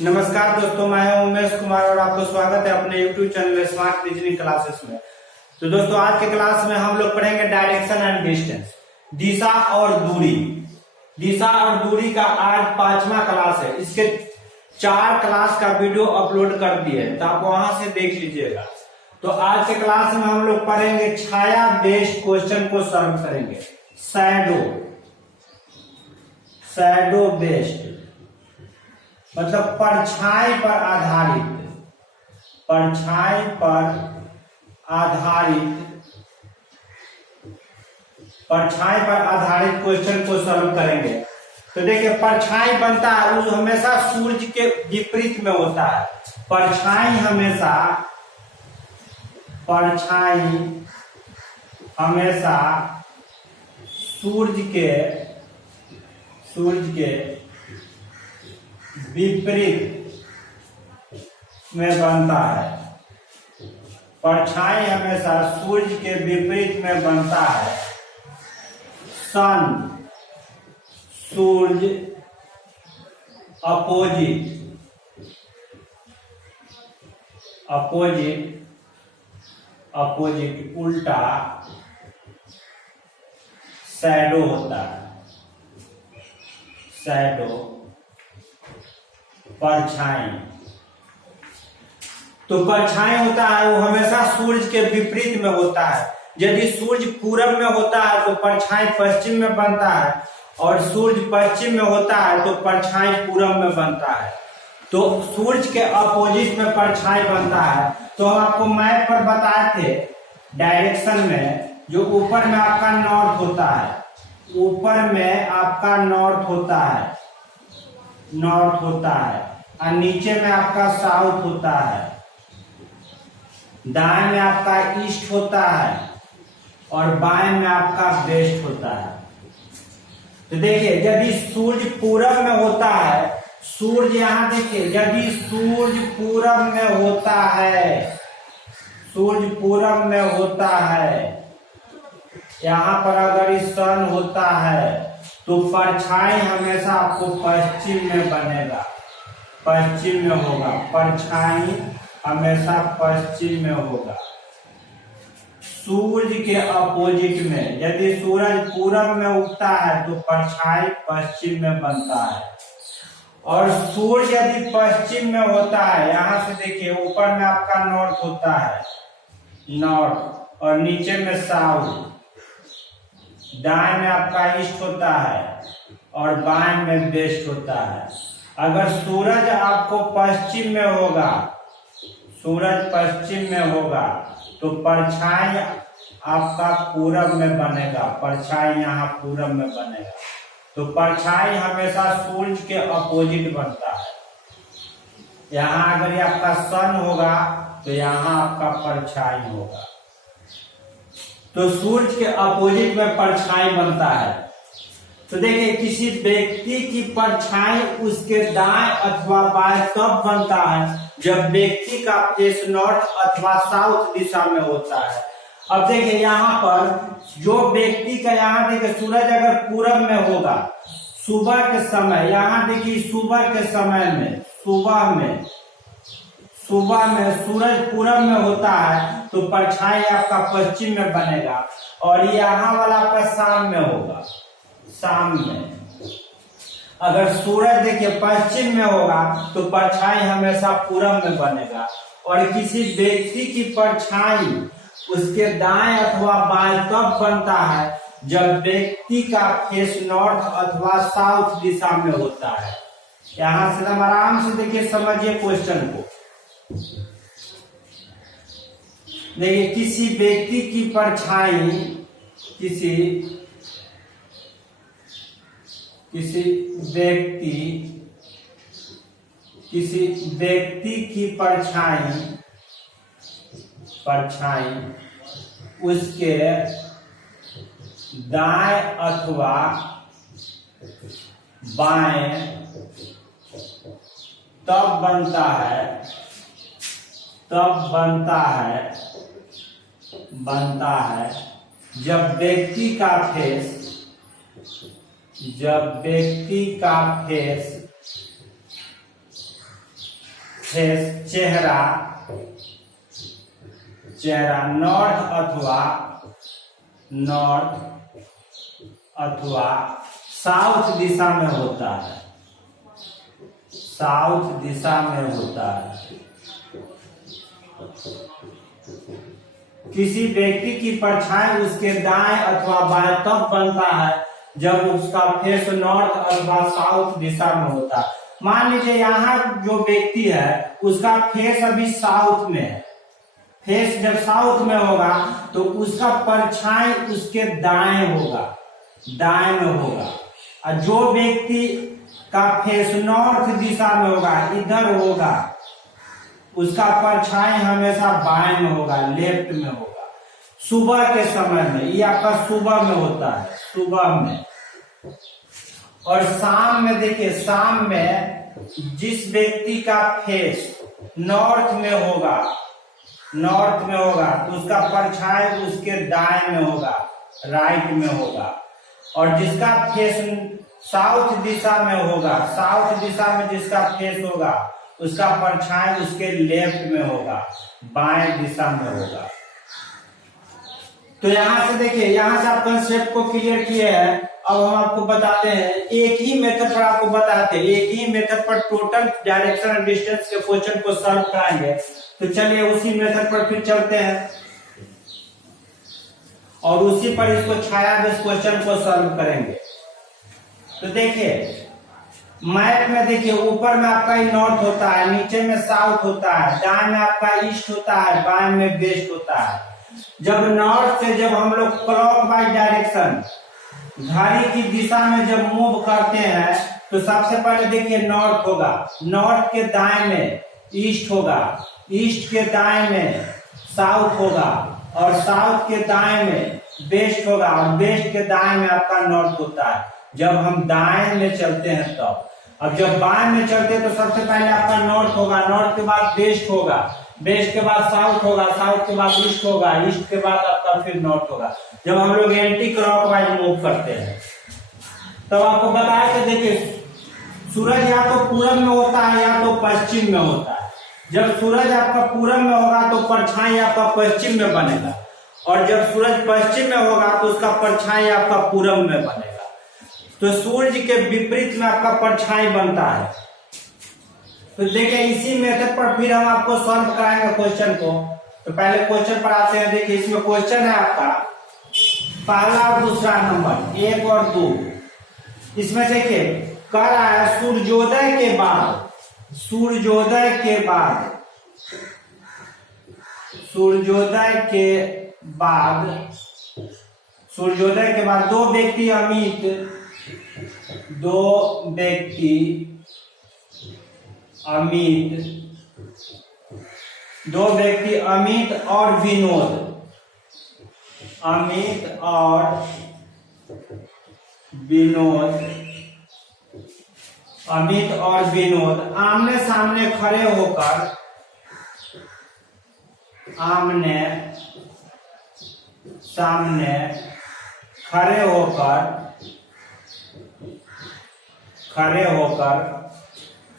नमस्कार दोस्तों, मैं हूं उमेश कुमार और आपको स्वागत है अपने YouTube channel smart reasoning classes में। तो दोस्तों, आज के क्लास में हम लोग पढ़ेंगे डायरेक्शन एंड डिस्टेंस, दिशा और दूरी। दिशा और दूरी का आज 5वां क्लास है। इसके 4 क्लास का वीडियो अपलोड कर दिए, तो आप वहां से देख लीजिएगा। तो आज के क्लास में हम लोग पढ़ेंगे छाया बेस्ड क्वेश्चन को सॉल्व करेंगे। शैडो बेस्ड मतलब परछाई पर आधारित क्वेश्चन को सॉल्व करेंगे। तो देखिए, परछाई बनता है वो हमेशा सूर्य के विपरीत में होता है। परछाई हमेशा सूर्य के विपरीत में बनता है। परछाई हमेशा सूर्य के विपरीत में बनता है। सन, सूर्य, अपोजिट उल्टा शैडो होता है। परछाई तो परछाई होता है वो हमेशा सूर्य के विपरीत में होता है। यदि सूर्य पूरब में होता है तो परछाई पश्चिम में बनता है, और सूर्य पश्चिम में होता है तो परछाई पूरब में बनता है। तो सूर्य के अपोजिट में परछाई बनता है। तो हम आपको मैप पर बताए थे डायरेक्शन में, जो ऊपर में आपका नॉर्थ होता है, नॉर्थ होता है और नीचे में आपका साउथ होता है, दाएं में आपका ईस्ट होता है और बाएं में आपका वेस्ट होता है। तो देखिए, यदि सूर्य पूरब में होता है, सूर्य यहां देखिए, यदि सूर्य पूरब में होता है, यहाँ पर अगर सन होता है तो परछाई हमेशा आपको पश्चिम में बनेगा, पश्चिम में होगा। परछाई हमेशा पश्चिम में होगा। सूर्य के अपोजिट में, यदि सूरज पूरब में उगता है तो परछाई पश्चिम में बनता है। और सूर्य यदि पश्चिम में होता है, यहां से देखिए, ऊपर में आपका नॉर्थ होता है, नॉर्थ, और नीचे में साउथ, दाएं में आपका ईस्ट होता है और बाएं में वेस्ट होता है। अगर सूरज आपको पश्चिम में होगा, तो परछाई आपका पूरब में बनेगा, परछाई यहाँ पूरब में बनेगा। तो परछाई हमेशा सूर्य के अपोजिट बनता है। यहाँ अगर ये आपका सन होगा तो यहाँ आपका परछाई होगा। तो सूर्य के अपोजिट में परछाई बनता है। तो देखिए, किसी व्यक्ति की परछाई उसके दाएं अथवा बाएं तब बनता है जब व्यक्ति का फेस नॉर्थ अथवा साउथ दिशा में होता है। अब देखिए, यहाँ पर जो व्यक्ति का, यहाँ देखिए, सूरज अगर पूरब में होगा, सुबह के समय, यहाँ देखिए, सुबह के समय में, सुबह में सूरज पूरब में होता है तो परछाई आपका पश्चिम में बनेगा। और यहाँ वाला आपका शाम में होगा, शाम में। अगर सूरज देखिए पश्चिम में होगा तो परछाई हमेशा पूरब में बनेगा। और किसी व्यक्ति की परछाई उसके दाएं अथवा बाएं तब बनता है जब व्यक्ति का फेस नॉर्थ अथवा साउथ दिशा में होता है। यहाँ से हम आराम से देखिए, समझिए क्वेश्चन को। देखिए, किसी व्यक्ति की परछाई, किसी व्यक्ति की परछाई उसके दाएं अथवा बाएं तब बनता है जब व्यक्ति का फेस फेस चेहरा नॉर्थ अथवा साउथ दिशा में होता है, साउथ दिशा में होता है। किसी व्यक्ति की परछाई उसके दाएं अथवा बाएं तब बनता है जब उसका फेस नॉर्थ अथवा साउथ दिशा में होता है। मान लीजिए यहाँ जो व्यक्ति है उसका फेस अभी साउथ में है, फेस जब साउथ में होगा तो उसका परछाई उसके दाएं होगा, दाएं में होगा। और जो व्यक्ति का फेस नॉर्थ दिशा में होगा, इधर होगा, उसका परछाई हमेशा बाएं में होगा, लेफ्ट में होगा। सुबह के समय में, ये आपका सुबह में होता है, सुबह में। और शाम में देखिए, शाम में जिस व्यक्ति का फेस नॉर्थ में होगा, नॉर्थ में होगा तो उसका परछाई उसके दाएं में होगा, राइट में होगा। और जिसका फेस साउथ दिशा में होगा, साउथ दिशा में जिसका फेस होगा उसका परछाई उसके लेफ्ट में होगा, बाएं दिशा में होगा। तो यहां से देखिए, यहां से आप कंसेप्ट को क्लियर किए हैं। अब हम आपको बताते हैं, एक ही मेथड पर आपको बताते हैं, एक ही मेथड पर टोटल डायरेक्शन और डिस्टेंस के क्वेश्चन को सॉल्व कराएंगे। तो चलिए उसी मेथड पर फिर चलते हैं और उसी पर इसको छाया बेस क्वेश्चन को सॉल्व करेंगे। तो देखिए मैप में देखिए, ऊपर में आपका नॉर्थ होता है, नीचे में साउथ होता है, दाएं में आपका ईस्ट होता है, बाएं में वेस्ट होता है। जब नॉर्थ से जब हम लोग क्लॉकवाइज डायरेक्शन घड़ी की दिशा में जब मूव करते हैं तो सबसे पहले देखिए नॉर्थ होगा, नॉर्थ के दाएं में ईस्ट होगा, ईस्ट के दाएं में साउथ होगा और साउथ के दाएं में वेस्ट होगा और वेस्ट के दाएं में आपका नॉर्थ होता है। जब हम दाएं में चलते हैं तब, अब जब बाएं में चलते हैं तो सबसे पहले आपका नॉर्थ होगा, नॉर्थ के बाद वेस्ट होगा, वेस्ट के बाद साउथ होगा, साउथ के बाद ईस्ट होगा, ईस्ट के बाद आपका फिर नॉर्थ होगा। जब हम लोग एंटी क्लॉकवाइज मूव करते हैं तब आपको बताया कि देखिए सूरज या तो पूरब में होता है या तो पश्चिम में होता है। जब सूरज आपका पूरब में होगा तो परछाई आपका पश्चिम में बनेगा, और जब सूरज पश्चिम में होगा तो उसका परछाई आपका पूरब में बनेगा। तो सूर्य के विपरीत में आपका परछाई बनता है। तो देखिए इसी मेथड पर फिर हम आपको सॉल्व कराएंगे क्वेश्चन को। तो पहले क्वेश्चन पर आते हैं। देखिए इसमें क्वेश्चन है आपका पहला और दूसरा नंबर 1 और 2। इसमें देखिए कह रहा है सूर्योदय के बाद, सूर्योदय के बाद, सूर्योदय के बाद, सूर्योदय के बाद दो व्यक्ति अमित, दो व्यक्ति अमित, दो व्यक्ति अमित और विनोद, अमित और विनोद, अमित और विनोद आमने सामने खड़े होकर, आमने सामने खड़े होकर, खड़े होकर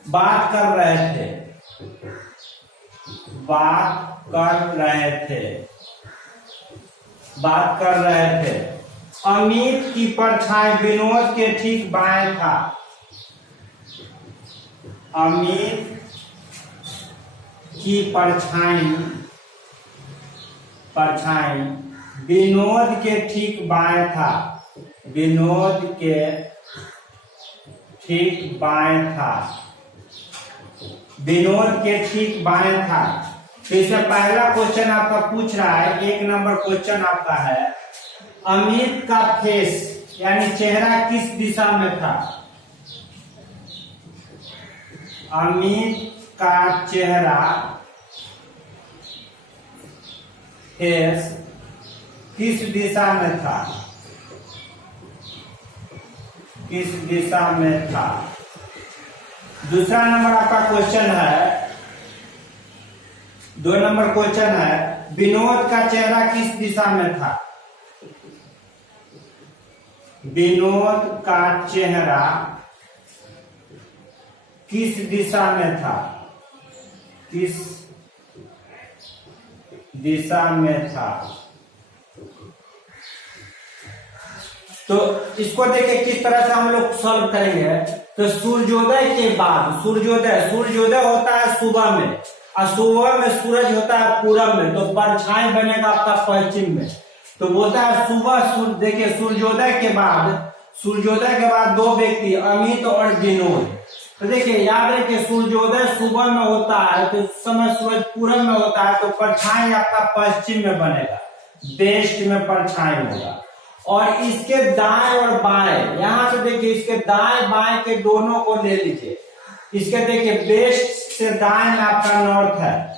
बात कर रहे थे, बात कर रहे थे, बात कर रहे थे। अमित की परछाई विनोद के ठीक बाएं था, अमित की परछाई, परछाई विनोद के ठीक बाएं था, विनोद के ठीक बाएं था, विनोद के ठीक बाएं था। तो इसमें पहला क्वेश्चन आपका पूछ रहा है, 1 नंबर क्वेश्चन आपका है अमित का फेस यानी चेहरा किस दिशा में था। अमित का चेहरा, फेस किस दिशा में था, किस दिशा में था। दूसरा नंबर आपका क्वेश्चन है, 2 नंबर क्वेश्चन है विनोद का चेहरा किस दिशा में था। विनोद का चेहरा किस दिशा में था। किस दिशा में था। तो इसको देखिए किस तरह से हम लोग सॉल्व करेंगे। तो सूर्योदय के बाद, सूर्योदय होता है सुबह में, और सुबह में सूरज होता है पूरब में, तो परछाई बनेगा आपका पश्चिम में। तो बोलता है सुबह देखिए सूर्योदय के बाद दो व्यक्ति अमित और विनोद। तो देखिए याद रखिए सूर्योदय सुबह में होता है तो उस समय सूरज पूरब में होता है, तो परछाई आपका पश्चिम में बनेगा, वेस्ट में परछाई होगा। और इसके दाएं और बाएं, यहां से देखिए इसके दाएं बाएं के दोनों को ले लीजिए। इसके देखिए वेस्ट से दाएं में आपका नॉर्थ है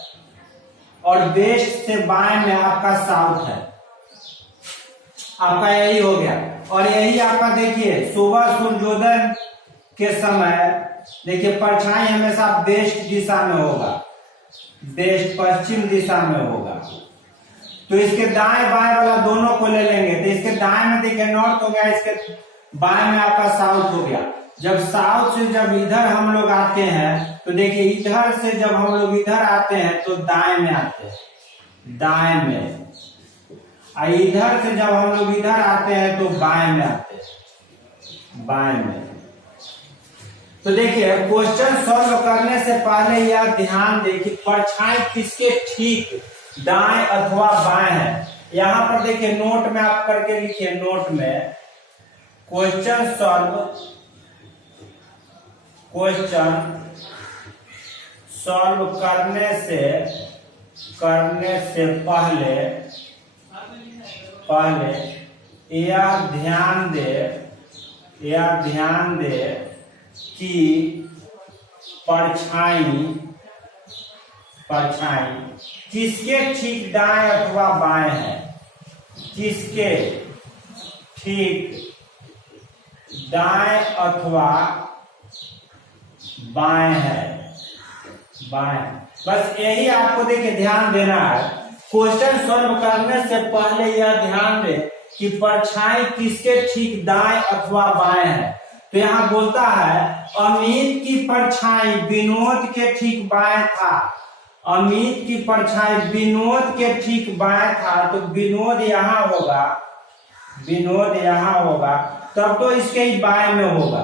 और वेस्ट से बाएं में आपका साउथ है, आपका यही हो गया। और यही आपका देखिए सुबह सूर्योदय के समय देखिए परछाई हमेशा वेस्ट दिशा में होगा, वेस्ट पश्चिम दिशा में होगा। तो इसके दाएं बाएं वाला दोनों को ले लेंगे। तो इसके दाएं में देखिए नॉर्थ हो गया, इसके बाएं में आपका साउथ हो गया। जब साउथ से जब इधर हम लोग आते हैं तो देखिए इधर से जब हम लोग इधर आते हैं तो दाएं में आते हैं, दाएं में। और इधर से जब हम लोग इधर आते हैं तो बाएं में आते हैं, बाएं में। तो देखिए क्वेश्चन सॉल्व करने से पहले यह ध्यान दें कि परछाई किसके ठीक दाएं अथवा बाएं है। यहां पर देखिए नोट में आप करके लिखिए, नोट में क्वेश्चन सॉल्व करने से पहले यह ध्यान दे कि परछाई किसके ठीक दाएं अथवा बाएं है, किसके ठीक दाएं अथवा बाएं है, बाएं। बस यही आपको देखिए ध्यान देना है। क्वेश्चन सॉल्व करने से पहले यह ध्यान दे कि परछाई किसके ठीक दाएं अथवा बाएं है। तो यहाँ बोलता है अमित की परछाई विनोद के ठीक बाएं था, अमित की परछाई विनोद के ठीक बाएं था। तो विनोद यहाँ होगा, तब तो इसके ही बाएं में होगा।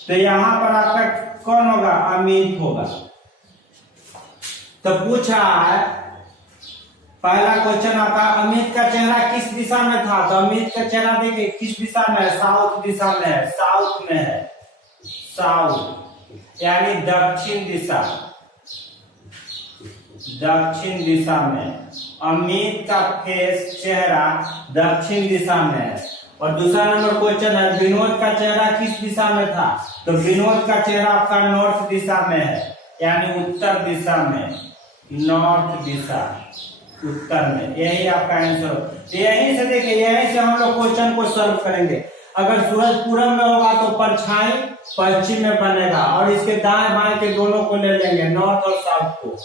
तो यहाँ पर आपका कौन होगा, अमित होगा। तो पूछा है पहला क्वेश्चन आपका अमित का चेहरा किस दिशा में था। तो अमित का चेहरा देखिए किस दिशा में है, साउथ दिशा में है, साउथ में है, साउथ यानी दक्षिण दिशा में। अमित का फेस चेहरा दक्षिण दिशा में है। और दूसरा नंबर क्वेश्चन है विनोद का चेहरा किस दिशा में था। तो विनोद का चेहरा आपका नॉर्थ दिशा में है, यानी उत्तर दिशा में, नॉर्थ दिशा, उत्तर में। यही आपका आंसर। यहीं से देखिए, यहीं से हम लोग क्वेश्चन को सॉल्व करेंगे। अगर सूरज पूरब में होगा तो परछाई पश्चिम में बनेगा, और इसके दाएं बाएं के दोनों को ले लेंगे, नॉर्थ और साउथ को।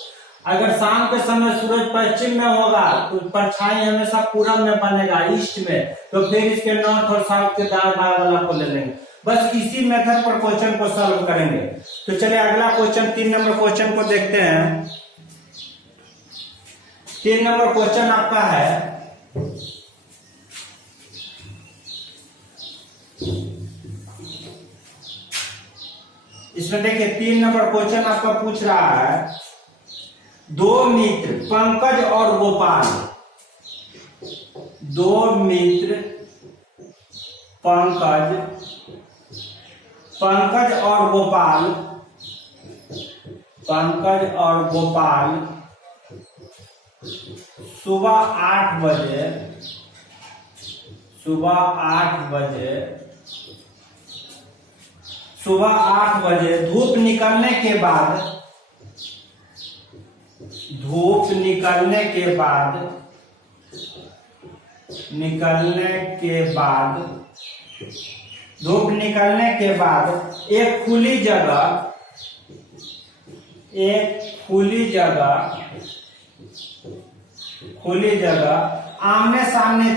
अगर शाम के समय सूरज पश्चिम में होगा तो परछाई हमेशा पूरब में बनेगा, ईस्ट में। तो फिर इसके नॉर्थ और साउथ के दाएं बाएं वाला को ले लेंगे। बस इसी मेथड पर क्वेश्चन को सॉल्व करेंगे। तो चलिए अगला क्वेश्चन 3 नंबर क्वेश्चन को देखते हैं। 3 नंबर क्वेश्चन आपका है इसमें देखिए 3 नंबर क्वेश्चन आपका पूछ रहा है दो मित्र पंकज और गोपाल, दो मित्र पंकज और गोपाल सुबह 8 बजे धूप निकलने के बाद एक खुली जगह आमने सामने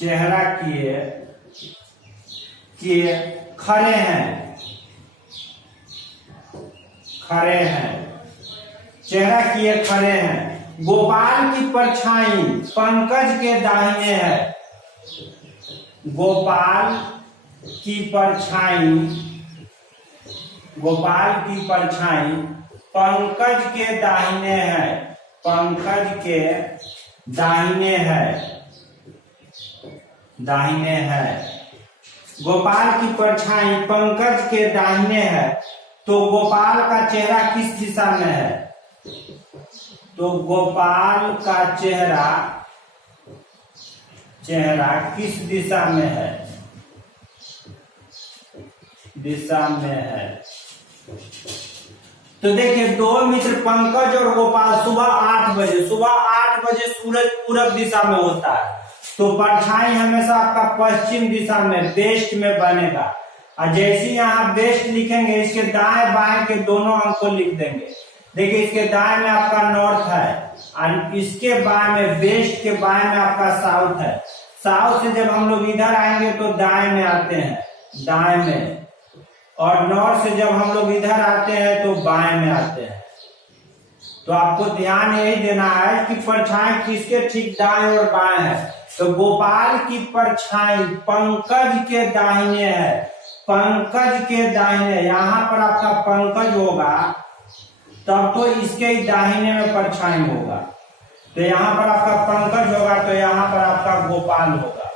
चेहरा किए खड़े हैं, खड़े हैं, चेहरा किए खड़े हैं। गोपाल की परछाई पंकज के दाहिने है। गोपाल की परछाई, गोपाल की परछाई पंकज के दाहिने है, पंकज के दाहिने है, दाहिने है। गोपाल की परछाई पंकज के दाहिने है, तो गोपाल का चेहरा किस दिशा में है? तो गोपाल का चेहरा किस दिशा में है? दिशा में है। तो देखिए, दो मित्र पंकज और गोपाल सुबह 8 बजे सूरज पूरब दिशा में होता है, तो परछाई हमेशा आपका पश्चिम दिशा में वेस्ट में बनेगा। और जैसे यहाँ वेस्ट लिखेंगे, इसके दाएं बाएं के दोनों अंक को लिख देंगे। देखिए, इसके दाएं में आपका नॉर्थ है और इसके बाएं में, वेस्ट के बाएं में आपका साउथ है। साउथ से जब हम लोग इधर आएंगे तो दाएं में आते हैं, दाएं में, और नॉर्थ से जब हम लोग इधर आते हैं तो बाएं में आते हैं। तो आपको ध्यान यही देना है कि परछाई किसके ठीक दाएं और बाएं है। तो गोपाल की परछाई पंकज के दाहिने है, पंकज के दाहिने। यहाँ पर आपका पंकज होगा तब तो इसके ही दाहिने में परछाई होगा। तो यहाँ पर आपका पंकज होगा तो यहाँ पर आपका गोपाल होगा।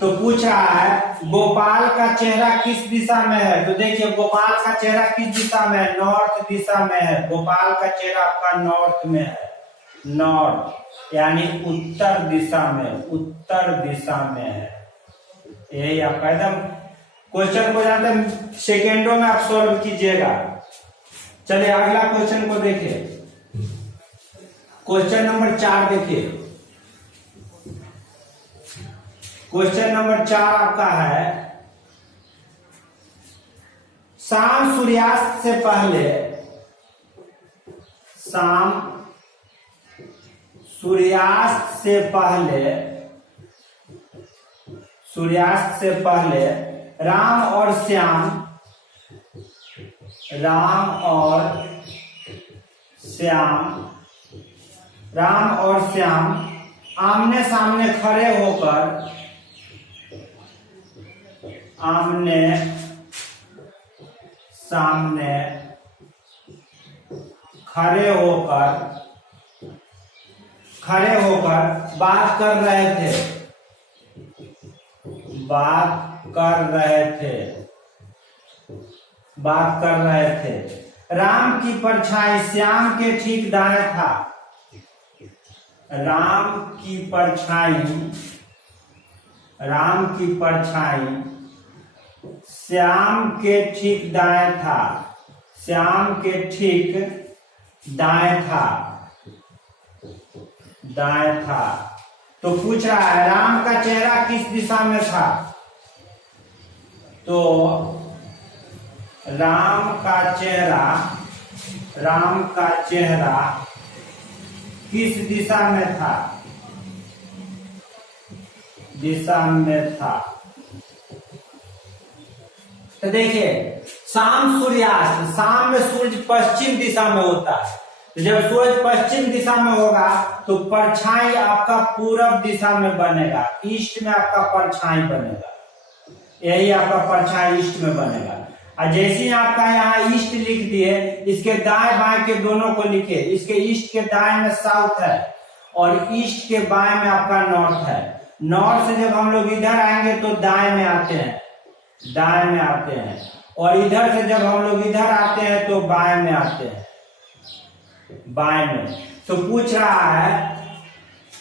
तो पूछ रहा है गोपाल का चेहरा किस दिशा में है? तो देखिए, गोपाल का चेहरा किस दिशा में है? नॉर्थ दिशा में है। गोपाल का चेहरा आपका नॉर्थ में है, नॉर्थ यानी उत्तर दिशा में, उत्तर दिशा में है। यही आपका एकदम क्वेश्चन को जानते सेकेंडों में आप सॉल्व कीजिएगा। चलिए अगला क्वेश्चन को देखिए। क्वेश्चन नंबर 4 देखिए। क्वेश्चन नंबर 4 आपका है, शाम सूर्यास्त से पहले, शाम सूर्यास्त से पहले, सूर्यास्त से पहले राम और श्याम, राम और श्याम, राम और श्याम आमने सामने खड़े होकर, आमने सामने खड़े होकर बात कर रहे थे, बात कर रहे थे, बात कर रहे थे। राम की परछाई श्याम के ठीक दाएं था। राम की परछाई, राम की परछाई श्याम के ठीक दाएं था, श्याम के ठीक दाएं था, दाएं था। तो पूछ रहा है राम का चेहरा किस दिशा में था? तो राम का चेहरा, राम का चेहरा किस दिशा में था? दिशा में था। तो देखिए, शाम सूर्यास्त, शाम में सूरज पश्चिम दिशा में होता है। तो जब सूरज पश्चिम दिशा में होगा तो परछाई आपका पूरब दिशा में बनेगा, ईस्ट में आपका परछाई बनेगा। यही आपका परछाई ईस्ट में बनेगा। और जैसे ही आपका यहाँ ईस्ट लिख दिए, इसके दाएं बाएं के दोनों को लिखे। इसके ईस्ट के दाएं में साउथ है और ईस्ट के बाएं में आपका नॉर्थ है। नॉर्थ से जब हम लोग इधर आएंगे तो दाएं में आते हैं, दाएं में आते हैं, और इधर से जब हम लोग इधर आते हैं तो बाएं में आते हैं, बाएं में। तो पूछ रहा है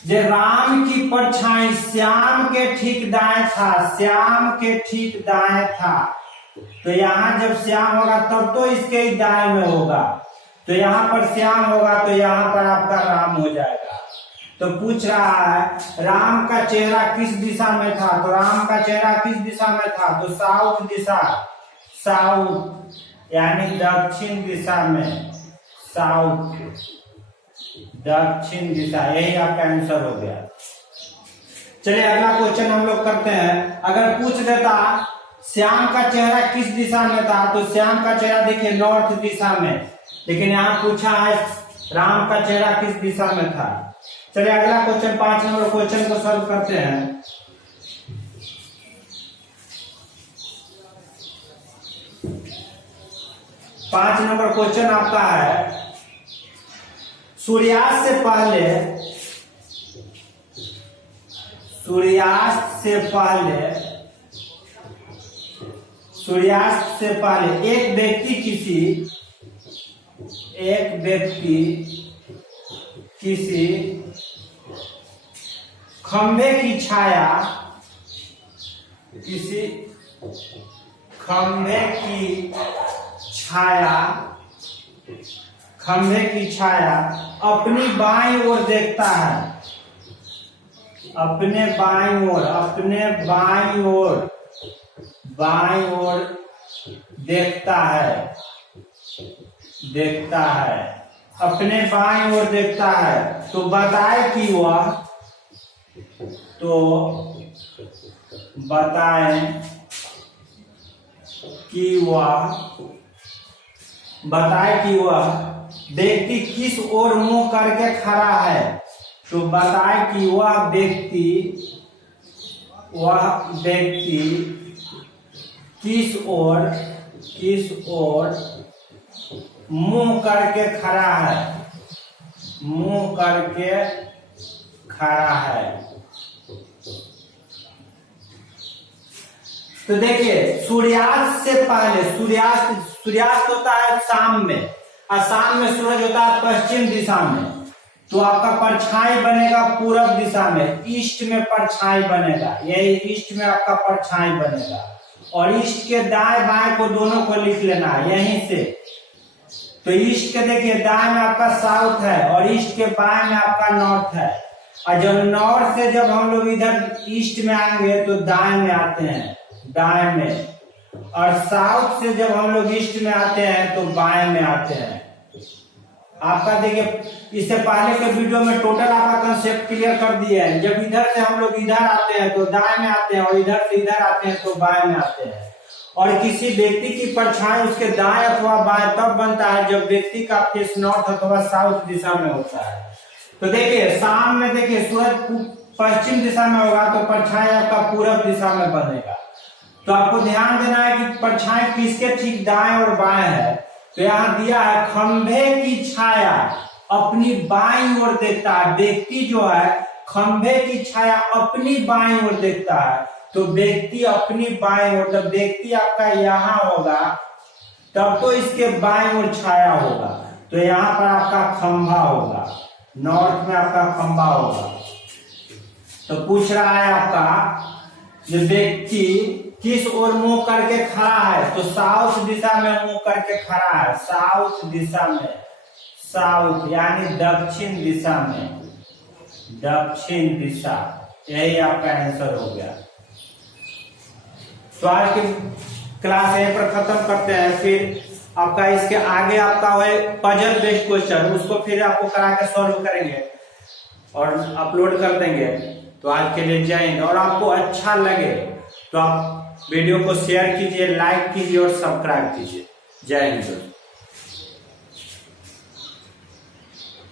जे राम की परछाई श्याम के ठीक दाएं था, श्याम के ठीक दाएं था। तो यहाँ जब श्याम होगा तब तो इसके ही दाएं में होगा। तो यहाँ पर श्याम होगा तो यहाँ पर आपका राम हो जाएगा। तो पूछ रहा है राम का चेहरा किस दिशा में था? तो राम का चेहरा किस दिशा में था? तो साउथ दिशा, साउथ यानी दक्षिण दिशा में, साउथ, दक्षिण दिशा। यही आपका आंसर हो गया। चलिए अगला क्वेश्चन हम लोग करते हैं। अगर पूछ देता श्याम का चेहरा किस दिशा में था, तो श्याम का चेहरा देखिए नॉर्थ दिशा में, लेकिन यहाँ पूछा है राम का चेहरा किस दिशा में था। चलिए अगला क्वेश्चन 5 नंबर क्वेश्चन को सॉल्व करते हैं। पांच नंबर क्वेश्चन आपका है, सूर्यास्त से पहले एक व्यक्ति किसी खंभे की छाया अपनी बाईं ओर देखता है, अपने बाईं ओर देखता है, तो बताए कि वह व्यक्ति किस ओर मुंह करके खड़ा है, तो बताए कि वह व्यक्ति किस ओर मुंह करके खड़ा है। तो देखिए सूर्यास्त से पहले, सूर्यास्त होता है शाम में, और शाम में सूरज होता है पश्चिम दिशा में, तो आपका परछाई बनेगा पूरब दिशा में, ईस्ट में परछाई बनेगा, यही ईस्ट में आपका परछाई बनेगा। और ईस्ट के दाएं बाएं को दोनों को लिख लेना है यहीं से। तो ईस्ट के देखिए दाएं में आपका साउथ है और ईस्ट के बाएं में आपका नॉर्थ है, और जब नॉर्थ से जब हम लोग इधर ईस्ट में आएंगे तो दाएं में आते हैं, दाएं में, और साउथ से जब हम लोग ईस्ट में आते हैं तो बाएं में आते हैं। आपका देखिए इससे पहले के वीडियो में टोटल आपका कंसेप्ट क्लियर कर दिया है। जब इधर से हम लोग इधर आते हैं तो दाएं में आते हैं, और इधर से इधर आते हैं तो बाएं में आते हैं। और किसी व्यक्ति की परछाई उसके दाएं अथवा बाएं तब बनता है जब व्यक्ति का फेस नॉर्थ अथवा साउथ दिशा में होता है। तो देखिए शाम में देखिए सूरज पश्चिम दिशा में होगा तो परछाई आपका पूरब दिशा में बनेगा। तो आपको ध्यान देना है कि परछाई किसके ठीक दाएं और बाएं है। तो यहाँ दिया है खंभे की छाया अपनी बाईं ओर देखता है, व्यक्ति जो है खंभे की छाया अपनी बाईं ओर देखता है, तो व्यक्ति अपनी बाईं ओर, तब व्यक्ति आपका यहाँ होगा तब तो इसके बाईं ओर छाया होगा, तो यहाँ पर आपका खंभा होगा, नॉर्थ में आपका खंभा होगा। तो पूछ रहा है आपका जो व्यक्ति किस ओर मुंह करके खड़ा है, तो साउथ दिशा में मुंह करके खड़ा है, साउथ दिशा में, साउथ यानी दक्षिण दिशा में, दक्षिण दिशा, यही आपका आंसर हो गया। तो आज की क्लास यहीं पर खत्म करते हैं, फिर आपका इसके आगे आपका है पजल बेस्ड क्वेश्चन, उसको फिर आपको करा के सॉल्व करेंगे और अपलोड कर देंगे। तो आज के लिए जय हिंद। और आपको अच्छा लगे तो आप वीडियो को शेयर कीजिए, लाइक कीजिए और सब्सक्राइब कीजिए। जय हिंद।